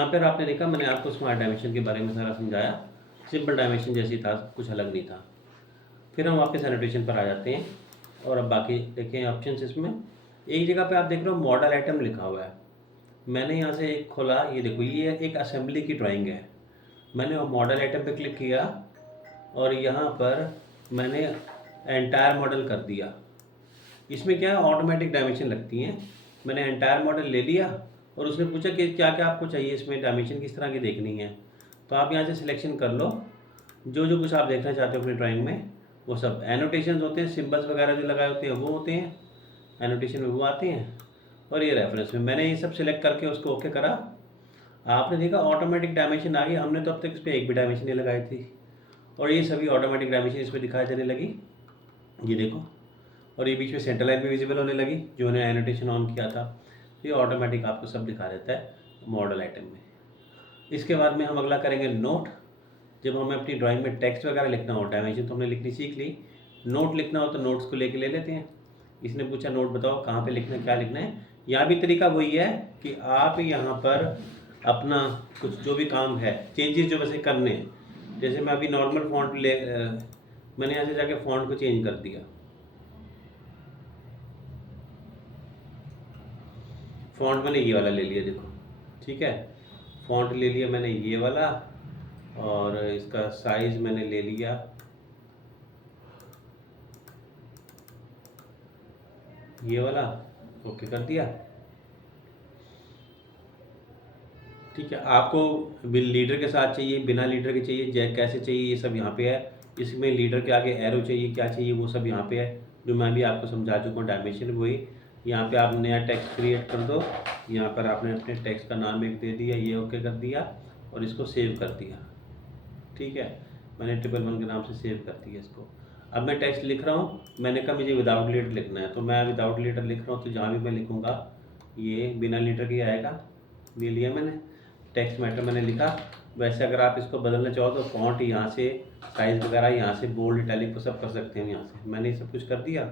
यहाँ पर आपने देखा मैंने आपको स्मार्ट डायमेंशन के बारे में सारा समझाया। सिंपल डायमेंशन जैसी था, कुछ अलग नहीं था। फिर हम वापस एनोटेशन पर आ जाते हैं और अब बाकी देखें ऑप्शंस। इसमें एक जगह पे आप देख रहे हो मॉडल आइटम लिखा हुआ है। मैंने यहाँ से एक खोला, ये देखो ये एक असेंबली की ड्राइंग है। मैंने मॉडल आइटम पे क्लिक किया और यहाँ पर मैंने एंटायर मॉडल कर दिया। इसमें क्या है, ऑटोमेटिक डायमेंशन लगती हैं। मैंने एंटायर मॉडल ले लिया और उसने पूछा कि क्या क्या आपको चाहिए, इसमें डायमेंशन किस तरह की देखनी है। तो आप यहाँ से सिलेक्शन कर लो जो जो कुछ आप देखना चाहते हो अपनी ड्राइंग में। वो सब एनोटेशन होते हैं, सिंबल्स वगैरह जो लगाए होते हैं वो होते हैं एनोटेशन में, वो आते हैं। और ये रेफरेंस में मैंने ये सब सिलेक्ट करके उसको ओके करा। आपने देखा ऑटोमेटिक डायमेंशन आ गई। हमने तो अब तक इस पर एक भी डायमेंशन नहीं लगाई थी और ये सभी ऑटोमेटिक डायमेंशन इसमें दिखाई देने लगी, ये देखो। और ये बीच में सेंटर लाइन भी विजिबल होने लगी जो उन्हें एनोटेशन ऑन किया था। ये ऑटोमेटिक आपको सब दिखा देता है मॉडल आइटम में। इसके बाद में हम अगला करेंगे नोट। जब हमें अपनी ड्राइंग में टेक्स्ट वगैरह लिखना हो, डायमेंशन तो हमने लिखनी सीख ली, नोट लिखना हो तो नोट्स को लेके ले लेते हैं। इसने पूछा नोट बताओ कहाँ पे लिखना है, क्या लिखना है। यहाँ भी तरीका वही है कि आप यहाँ पर अपना कुछ जो भी काम है, चेंजेस जो वैसे करने हैं, जैसे मैं अभी नॉर्मल फॉन्ट मैंने यहाँ से जाके फॉन्ट को चेंज कर दिया। फॉन्ट मैंने ये वाला ले लिया, देखो ठीक है। फॉन्ट ले लिया मैंने ये वाला और इसका साइज मैंने ले लिया ये वाला, ओके कर दिया। ठीक है, आपको लीडर के साथ चाहिए, बिना लीडर के चाहिए, कैसे चाहिए, ये सब यहाँ पे है। इसमें लीडर के आगे एरो चाहिए, क्या चाहिए वो सब यहाँ पे है, जो मैं भी आपको समझा चुका हूँ। डायमेंशन वही, यहाँ पे आप नया टेक्स्ट क्रिएट कर दो। यहाँ पर आपने अपने टेक्स्ट का नाम एक दे दिया, ये ओके कर दिया और इसको सेव कर दिया। ठीक है, मैंने 111 के नाम से सेव कर दिया इसको। अब मैं टेक्स्ट लिख रहा हूँ, मैंने कहा मुझे विदाउट लीडर लिखना है, तो मैं विदाउट लीडर लिख रहा हूँ। तो जहाँ भी मैं लिखूँगा ये बिना लीडर के आएगा। ले लिया मैंने, टेक्स्ट मैटर मैंने लिखा। वैसे अगर आप इसको बदलना चाहो तो फॉन्ट यहाँ से, साइज़ वगैरह यहाँ से, बोल्ड इटैलिक को सब कर सकते हैं यहाँ से। मैंने ये सब कुछ कर दिया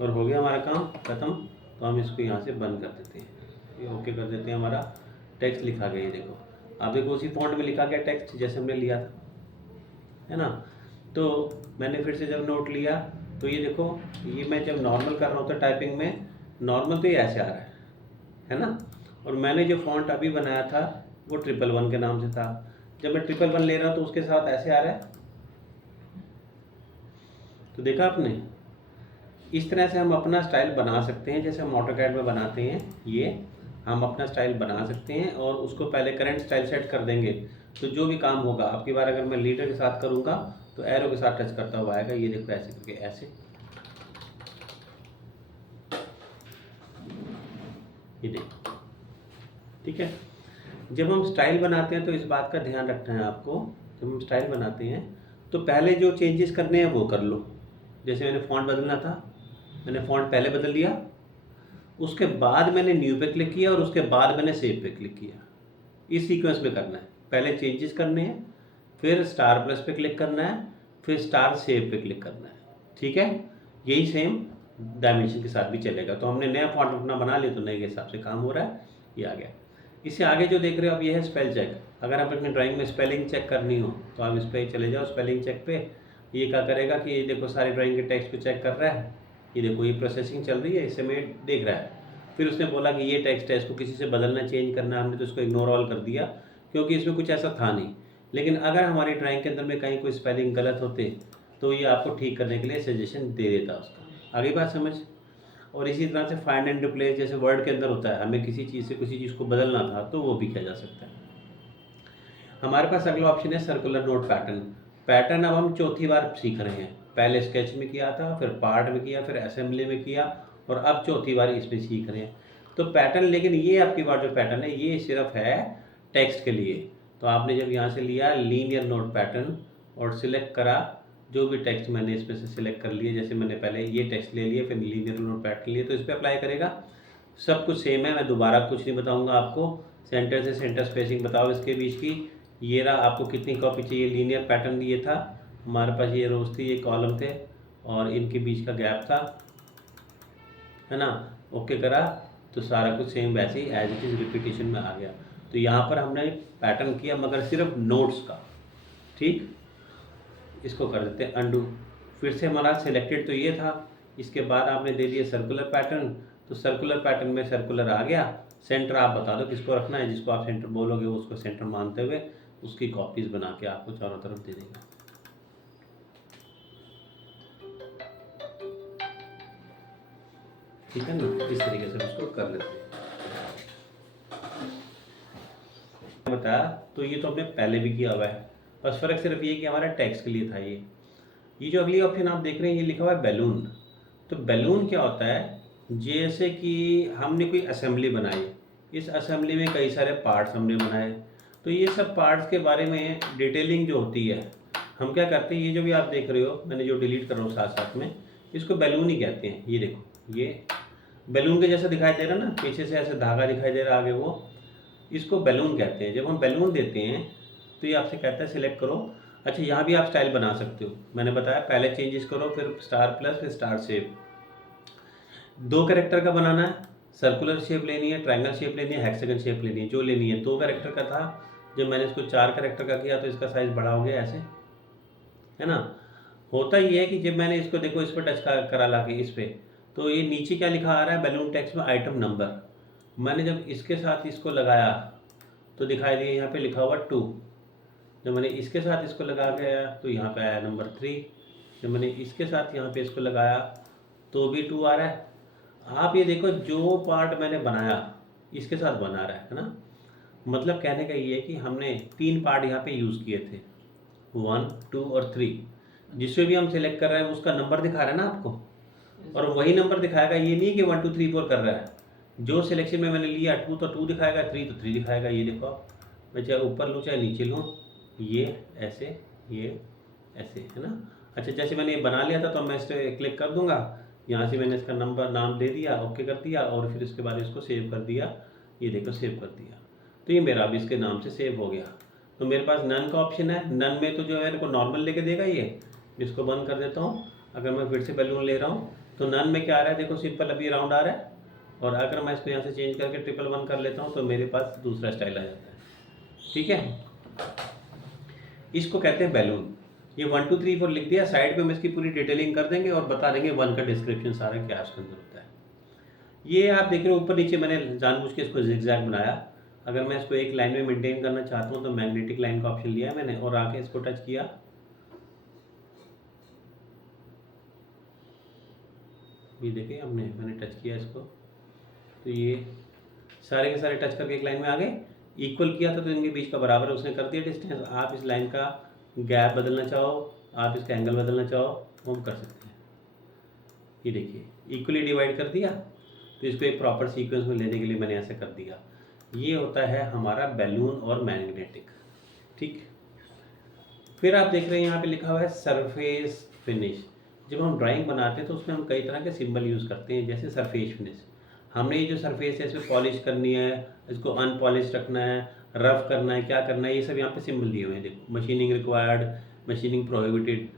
और हो गया हमारा काम ख़त्म। तो हम इसको यहाँ से बंद कर देते हैं, ये ओके कर देते हैं। हमारा टेक्स्ट लिखा गया, ये देखो आप देखो उसी फॉन्ट में लिखा गया टेक्स्ट जैसे हमने लिया था, है ना। तो मैंने फिर से जब नोट लिया तो ये देखो, ये मैं जब नॉर्मल कर रहा हूँ तो टाइपिंग में नॉर्मल तो ये ऐसे आ रहा है ना। और मैंने जो फॉन्ट अभी बनाया था वो 111 के नाम से था। जब मैं 111 ले रहा हूँ तो उसके साथ ऐसे आ रहा है। तो देखा आपने, इस तरह से हम अपना स्टाइल बना सकते हैं। जैसे हम ऑटोकैड में बनाते हैं, ये हम अपना स्टाइल बना सकते हैं और उसको पहले करंट स्टाइल सेट कर देंगे। तो जो भी काम होगा, अब की बार अगर मैं लीडर के साथ करूँगा तो एरो के साथ टच करता हुआ आएगा। ये देखो ऐसे करके, ऐसे, ये देखो ठीक है। जब हम स्टाइल बनाते हैं तो इस बात का ध्यान रखना है आपको। जब हम स्टाइल बनाते हैं तो पहले जो चेंजेस करने हैं वो कर लो। जैसे मैंने फ़ॉन्ट बदलना था, मैंने फ़ॉन्ट पहले बदल दिया, उसके बाद मैंने न्यू पे क्लिक किया और उसके बाद मैंने सेव पे क्लिक किया। इस सीक्वेंस में करना है, पहले चेंजेस करने हैं, फिर स्टार प्लस पे क्लिक करना है, फिर स्टार सेव पे क्लिक करना है। ठीक है, यही सेम डायमेंशन के साथ भी चलेगा। तो हमने नया फॉन्ट अपना बना लिया तो नए के हिसाब से काम हो रहा है, ये आ गया। इससे आगे जो देख रहे हो अब ये है स्पेल चेक। अगर आप अपनी ड्राइंग में स्पेलिंग चेक करनी हो तो आप इस पर चले जाओ, स्पेलिंग चेक पे। ये क्या करेगा कि ये देखो सारी ड्राइंग के टेक्स्ट को चेक कर रहा है। ये देखो ये प्रोसेसिंग चल रही है, इसे मैं देख रहा है। फिर उसने बोला कि ये टेक्स्ट है, इसको किसी से बदलना, चेंज करना है, हमने तो इसको इग्नोर ऑल कर दिया क्योंकि इसमें कुछ ऐसा था नहीं। लेकिन अगर हमारी ड्राइंग के अंदर में कहीं कोई स्पेलिंग गलत होते तो ये आपको ठीक करने के लिए सजेशन दे देता उसका। आगे बात समझ। और इसी तरह से फाइंड एंड रिप्लेस जैसे वर्ड के अंदर होता है, हमें किसी चीज़ से किसी चीज़ को बदलना था तो वो भी किया जा सकता है। हमारे पास अगला ऑप्शन है सर्कुलर नोट पैटर्न। पैटर्न अब हम चौथी बार सीख रहे हैं। पहले स्केच में किया था, फिर पार्ट में किया, फिर असेंबली में किया और अब चौथी बार इसमें सीख रहे हैं। तो पैटर्न, लेकिन ये आपकी बार जो पैटर्न है ये सिर्फ है टेक्स्ट के लिए। तो आपने जब यहाँ से लिया लीनियर नोट पैटर्न और सिलेक्ट करा, जो भी टेक्स्ट मैंने इसमें से सिलेक्ट कर लिए, जैसे मैंने पहले ये टेक्स्ट ले लिया, फिर लीनियर नोट पैटर्न लिए, तो इस पर अप्लाई करेगा। सब कुछ सेम है, मैं दोबारा कुछ नहीं बताऊंगा आपको। सेंटर से सेंटर स्पेसिंग बताओ इसके बीच की। ये रहा, आपको कितनी कॉपी चाहिए। लीनियर पैटर्न ये था हमारे पास, ये रोज थी, ये कॉलम थे और इनके बीच का गैप था, है ना। ओके करा तो सारा कुछ सेम वैसे ही एज इट इज़ रिपीटेशन में आ गया। तो यहाँ पर हमने पैटर्न किया मगर सिर्फ नोट्स का, ठीक। इसको कर देते हैं अंडू। फिर से हमारा सिलेक्टेड तो ये था, इसके बाद आपने दे दिया सर्कुलर पैटर्न, तो सर्कुलर पैटर्न में सर्कुलर आ गया। सेंटर आप बता दो किसको रखना है, जिसको आप सेंटर बोलोगे वो उसको सेंटर मानते हुए उसकी कॉपीज बना के आपको चारों तरफ दे देगा। ठीक है ना, इस तरीके से उसको कर लेते हैं। बताया तो ये तो हमने पहले भी किया हुआ है, बस फर्क सिर्फ ये कि हमारा टेक्स्ट के लिए था। ये जो अगली ऑप्शन आप देख रहे हैं ये लिखा हुआ है बैलून। तो बैलून क्या होता है, जैसे कि हमने कोई असेंबली बनाई, इस असेंबली में कई सारे पार्ट्स हमने बनाए, तो ये सब पार्ट्स के बारे में डिटेलिंग जो होती है हम क्या करते हैं, ये जो भी आप देख रहे हो मैंने जो डिलीट कर रहा हूँ साथ साथ में, इसको बैलून ही कहते हैं। ये देखो ये बैलून के जैसा दिखाई दे रहा ना, पीछे से ऐसे धागा दिखाई दे रहा आगे, वो इसको बैलून कहते हैं। जब हम बैलून देते हैं तो ये आपसे कहता है सिलेक्ट करो। अच्छा, यहाँ भी आप स्टाइल बना सकते हो, मैंने बताया पहले चेंजेस करो फिर स्टार प्लस फिर स्टार शेप। 2 कैरेक्टर का बनाना है, सर्कुलर शेप लेनी है, ट्रायंगल शेप लेनी है, हेक्सागन शेप लेनी है, जो लेनी है। 2 कैरेक्टर का था, जब मैंने इसको 4 कैरेक्टर का किया तो इसका साइज बड़ा हो गया, ऐसे है ना। होता ये है कि जब मैंने इसको देखो इस पर टच करा ला के इस पर, तो ये नीचे क्या लिखा आ रहा है बैलून टेक्स्ट में, आइटम नंबर। मैंने जब इसके साथ इसको लगाया तो दिखाई दिया यहाँ पे लिखा हुआ 2। जब मैंने इसके साथ इसको लगा के आया तो यहाँ पे आया नंबर 3। जब मैंने इसके साथ यहाँ पे इसको लगाया तो भी 2 आ रहा है। आप ये देखो जो पार्ट मैंने बनाया इसके साथ बना रहा है ना। मतलब कहने का ये है कि हमने 3 पार्ट यहाँ पे यूज़ किए थे, 1, 2 और 3। जिससे भी हम सिलेक्ट कर रहे हैं उसका नंबर दिखा रहा है ना आपको, और वही नंबर दिखाएगा, ये नहीं कि 1 2 3 4 कर रहा है। जो सिलेक्शन में मैंने लिया 2 तो 2 दिखाएगा, 3 तो 3 दिखाएगा। ये देखो आप, मैं चाहे ऊपर लूँ चाहे नीचे लूँ, ये ऐसे ये ऐसे, है ना। अच्छा, जैसे मैंने ये बना लिया था तो मैं इस पर क्लिक कर दूंगा, यहाँ से मैंने इसका नंबर नाम दे दिया, ओके कर दिया, और फिर इसके बाद इसको सेव कर दिया। ये देखो सेव कर दिया, तो ये मेरा अब इसके नाम से सेव हो गया। तो मेरे पास नन का ऑप्शन है, नन में तो जो है मेरे को नॉर्मल लेके देगा। ये इसको बंद कर देता हूँ। अगर मैं फिर से बैलून ले रहा हूँ तो नन में क्या आ रहा है, देखो सिंपल अभी राउंड आ रहा है। और अगर मैं इसको यहाँ से चेंज करके 111 कर लेता हूँ तो मेरे पास दूसरा स्टाइल आ जाता है। ठीक है, इसको कहते हैं बैलून। ये 1 2 3 4 लिख दिया, साइड में हम इसकी पूरी डिटेलिंग कर देंगे और बता देंगे 1 का डिस्क्रिप्शन सारा क्या उसके अंदर होता है। ये आप देख रहे हो ऊपर नीचे मैंने जानबूझ के इसको जिगजैग बनाया। अगर मैं इसको एक लाइन में मेंटेन करना चाहता हूँ तो मैग्नेटिक लाइन का ऑप्शन लिया है मैंने और आके इसको टच किया। ये देखिए मैंने टच किया इसको, तो ये सारे के सारे टच करके एक लाइन में आ गए। इक्वल किया था तो इनके बीच का बराबर उसने कर दिया डिस्टेंस। आप इस लाइन का गैप बदलना चाहो, आप इसका एंगल बदलना चाहो, वो हम कर सकते हैं। ये देखिए इक्वली डिवाइड कर दिया, तो इसको एक प्रॉपर सीक्वेंस में लेने के लिए मैंने ऐसे कर दिया। ये होता है हमारा बैलून और मैग्नेटिक। ठीक, फिर आप देख रहे हैं यहाँ पे लिखा हुआ है सरफेस फिनिश। जब हम ड्राइंग बनाते हैं तो उसमें हम कई तरह के सिंबल यूज़ करते हैं, जैसे सरफेस फिनिश। हमने ये जो सरफेस है इसमें पॉलिश करनी है, इसको अनपॉलिश रखना है, रफ करना है, क्या करना है, ये सब यहाँ पे सिंबल दिए हुए हैं। देखो मशीनिंग रिक्वायर्ड, मशीनिंग प्रोहिबिटेड,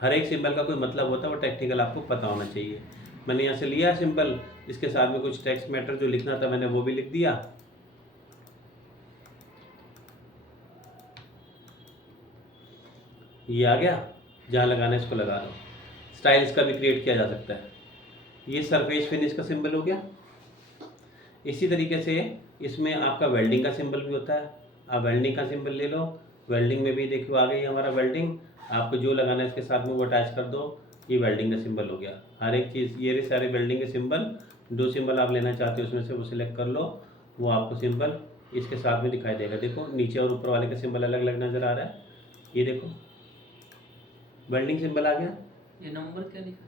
हर एक सिंबल का कोई मतलब होता है, वो टेक्निकल आपको पता होना चाहिए। मैंने यहाँ से लिया सिंबल, इसके साथ में कुछ टेक्स्ट मैटर जो लिखना था मैंने वो भी लिख दिया। ये आ गया, जहाँ लगाना है इसको लगा लो। स्टाइल्स का भी क्रिएट किया जा सकता है। ये सरफेस फिनिश का सिंबल हो गया। इसी तरीके से इसमें आपका वेल्डिंग का सिंबल भी होता है। आप वेल्डिंग का सिंबल ले लो, वेल्डिंग में भी देखो आ गई हमारा वेल्डिंग। आपको जो लगाना है इसके साथ में वो अटैच कर दो, ये वेल्डिंग का सिंबल हो गया। हर एक चीज़, ये सारे वेल्डिंग के सिंबल, जो सिंबल आप लेना चाहते हो उसमें से वो सिलेक्ट कर लो, वो आपको सिंबल इसके साथ में दिखाई देगा। देखो नीचे और ऊपर वाले का सिंबल अलग अलग नज़र आ रहा है। ये देखो वेल्डिंग सिंबल आ गया। ये नंबर क्या लिखा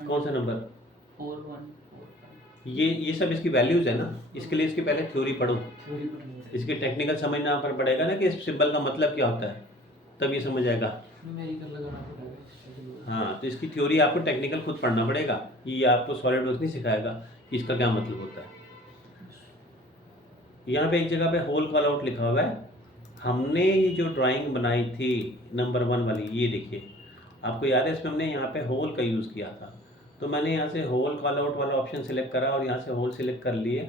है? कौन सा नंबर? 4145। ये सब इसकी वैल्यूज़ है ना, इसके लिए इसकी पहले थ्योरी पढ़ो, इसकी टेक्निकल समझना पर पड़ेगा ना कि इस सिंबल का मतलब क्या होता है, तब ये समझ आएगा। हाँ, तो इसकी थ्योरी आपको टेक्निकल खुद पढ़ना पड़ेगा, ये आपको सॉलिड वर्क्स नहीं सिखाएगा कि इसका क्या मतलब होता है। यहाँ पे एक जगह पे होल कॉल आउट लिखा हुआ है। हमने ये जो ड्राइंग बनाई थी नंबर 1 वाली, ये देखिए आपको याद है इसमें हमने यहाँ पे होल का यूज़ किया था। तो मैंने यहाँ से होल कॉल आउट वाला ऑप्शन सिलेक्ट करा और यहाँ से होल सिलेक्ट कर लिए।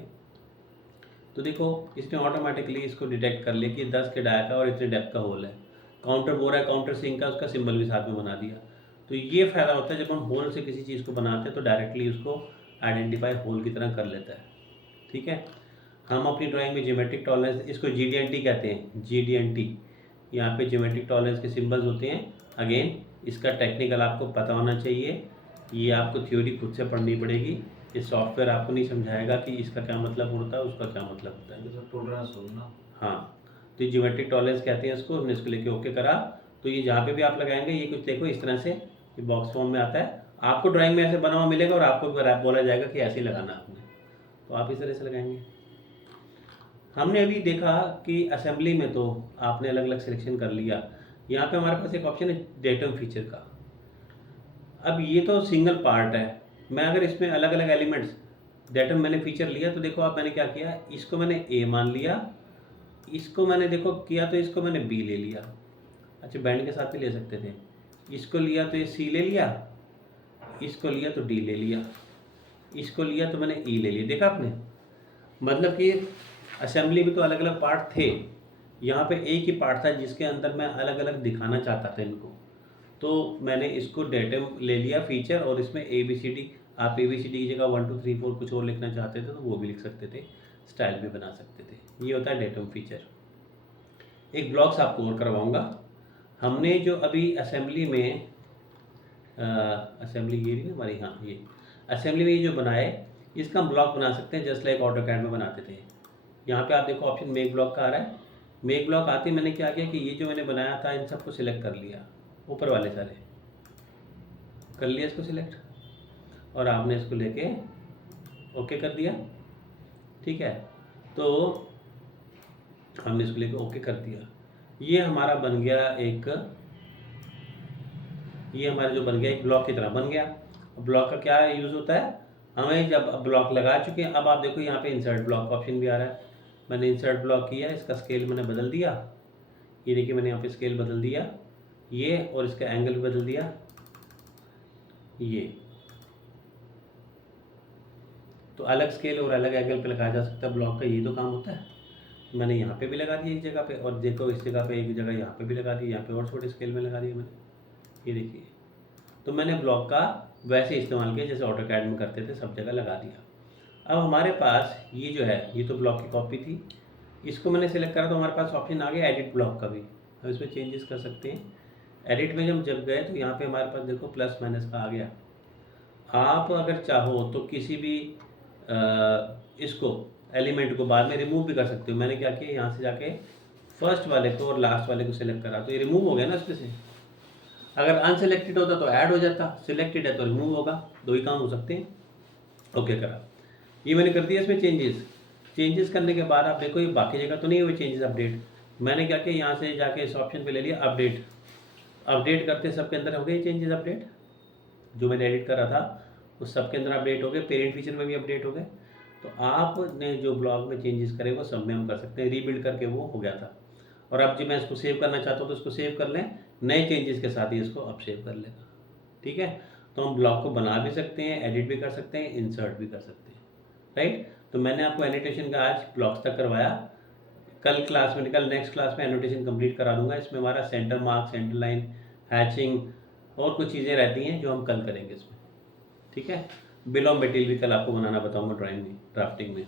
तो देखो इसने ऑटोमेटिकली इसको डिटेक्ट कर लिया कि 10 के डाया का और इतने डेप्थ का होल है। काउंटर बोल रहा है काउंटर सिंक का, उसका सिंबल भी साथ में बना दिया। तो ये फ़ायदा होता है जब हम होल से किसी चीज़ को बनाते हैं तो डायरेक्टली उसको आइडेंटिफाई होल की तरह कर लेता है। ठीक है, हम अपनी ड्राइंग में ज्योमेट्रिक टॉलरेंस, इसको GD&T कहते हैं, GD&T। यहाँ पे ज्योमेट्रिक टॉलरेंस के सिंबल्स होते हैं। अगेन इसका टेक्निकल आपको पता होना चाहिए, ये आपको थ्योरी खुद से पढ़नी पड़ेगी। ये सॉफ्टवेयर आपको नहीं समझाएगा कि इसका क्या मतलब होता है, उसका क्या मतलब होता है। टोलरेंस होगा ना। हाँ, तो ये ज्योमेट्रिक टॉलरेंस कहते हैं इसको। हमने इसको लेके ओके करा। तो ये जहाँ पे भी आप लगाएंगे ये कुछ देखो इस तरह से ये बॉक्स फॉर्म में आता है। आपको ड्राइंग में ऐसे बना हुआ मिलेगा और आपको भी बोला जाएगा कि ऐसे ही लगाना आपने, तो आप इस तरह से लगाएंगे। हमने अभी देखा कि असेंबली में तो आपने अलग अलग सिलेक्शन कर लिया। यहाँ पे हमारे पास एक ऑप्शन है डेटम फीचर का। अब ये तो सिंगल पार्ट है, मैं अगर इसमें अलग अलग एलिमेंट्स डेटम मैंने फीचर लिया तो देखो आप मैंने क्या किया, इसको मैंने ए मान लिया, इसको मैंने देखो किया तो इसको मैंने बी ले लिया। अच्छा बैंड के साथ भी ले सकते थे। इसको लिया तो ये सी ले लिया, इसको लिया तो डी ले लिया, इसको लिया तो मैंने ई ले लिया। देखा आपने, मतलब कि असेंबली में तो अलग अलग पार्ट थे, यहाँ पे एक ही पार्ट था जिसके अंदर मैं अलग अलग दिखाना चाहता था इनको। तो मैंने इसको डेटम ले लिया फीचर और इसमें ABCD, आप ABCD की जगह 1 2 3 4 कुछ और लिखना चाहते थे तो वो भी लिख सकते थे, स्टाइल भी बना सकते थे। ये होता है डेटम फीचर। एक ब्लॉक्स आपको और करवाऊँगा। हमने जो अभी असेंबली में असेंबली ये रही ना हमारी, हाँ ये असेंबली में ये जो बनाए इसका हम ब्लॉक बना सकते हैं जस्ट लाइक ऑटोकैड में बनाते थे। यहाँ पे आप देखो ऑप्शन मेक ब्लॉक का आ रहा है। मेक ब्लॉक आते ही मैंने क्या किया कि ये जो मैंने बनाया था इन सबको सिलेक्ट कर लिया, ऊपर वाले सारे कर लिया इसको सिलेक्ट, और आपने इसको लेके ओके कर दिया। ठीक है, तो हमने इसको लेके ओके कर दिया। ये हमारा बन गया एक, ये हमारा जो बन गया एक ब्लॉक की तरह बन गया। ब्लॉक का क्या यूज़ होता है, हमें जब ब्लॉक लगा चुके हैं अब आप देखो यहाँ पे इंसर्ट ब्लॉक का ऑप्शन भी आ रहा है। मैंने इंसर्ट ब्लॉक किया, इसका स्केल मैंने बदल दिया, ये देखिए मैंने यहाँ पे स्केल बदल दिया ये, और इसका एंगल भी बदल दिया ये। तो अलग स्केल और अलग एंगल पे लगाया जा सकता है ब्लॉक का, ये तो काम होता है। मैंने यहाँ पे भी लगा दिया एक जगह पे, और देखो इस जगह पे एक जगह यहाँ पे भी लगा दिया, यहाँ पे और छोटे स्केल में लगा दिया मैंने, ये देखिए। तो मैंने ब्लॉक का वैसे इस्तेमाल किया जैसे ऑटोकैड में करते थे, सब जगह लगा दिया। अब हमारे पास ये जो है ये तो ब्लॉक की कॉपी थी, इसको मैंने सेलेक्ट करा तो हमारे पास ऑप्शन आ गया एडिट ब्लॉक का भी। हम इसमें चेंजेस कर सकते हैं। एडिट में जब गए तो यहाँ पे हमारे पास देखो प्लस माइनस का आ गया। आप अगर चाहो तो किसी भी इसको एलिमेंट को बाद में रिमूव भी कर सकते हो। मैंने क्या किया, यहाँ से जाके फर्स्ट वाले को और लास्ट वाले को सिलेक्ट करा तो ये रिमूव हो गया ना इसमें से। अगर अनसिलेक्टेड होता तो ऐड हो जाता, सिलेक्टेड है तो रिमूव होगा, दो ही काम हो सकते हैं। ओके करा, ये मैंने कर दिया इसमें चेंजेस करने के बाद आप देखो ये बाकी जगह तो नहीं हुए चेंजेस अपडेट। मैंने क्या किया, यहाँ से जाके इस ऑप्शन पे ले लिया अपडेट करते सबके अंदर हो गए चेंजेस अपडेट, जो मैंने एडिट करा था उस सबके अंदर अपडेट हो गए, पेरेंट फीचर में भी अपडेट हो गए। तो आपने जो ब्लॉग में चेंजेस करे वो सब में हम कर सकते हैं, रीबिल्ड करके वो हो गया था। और अब जब मैं इसको सेव करना चाहता हूँ तो इसको सेव कर लें, नए चेंजेस के साथ ही इसको अब सेव कर लेगा। ठीक है, तो हम ब्लॉग को बना भी सकते हैं, एडिट भी कर सकते हैं, इंसर्ट भी कर सकते हैं, राइट। तो मैंने आपको एनोटेशन का आज ब्लॉक्स तक करवाया। कल क्लास में नेक्स्ट क्लास में एनोटेशन कंप्लीट करा दूंगा। इसमें हमारा centre mark, centre line, hatching और कुछ चीज़ें रहती हैं जो हम कल करेंगे इसमें। ठीक है, बिल ऑफ मटेरियल भी कल आपको बनाना बताऊंगा ड्राइंग में, ड्राफ्टिंग में।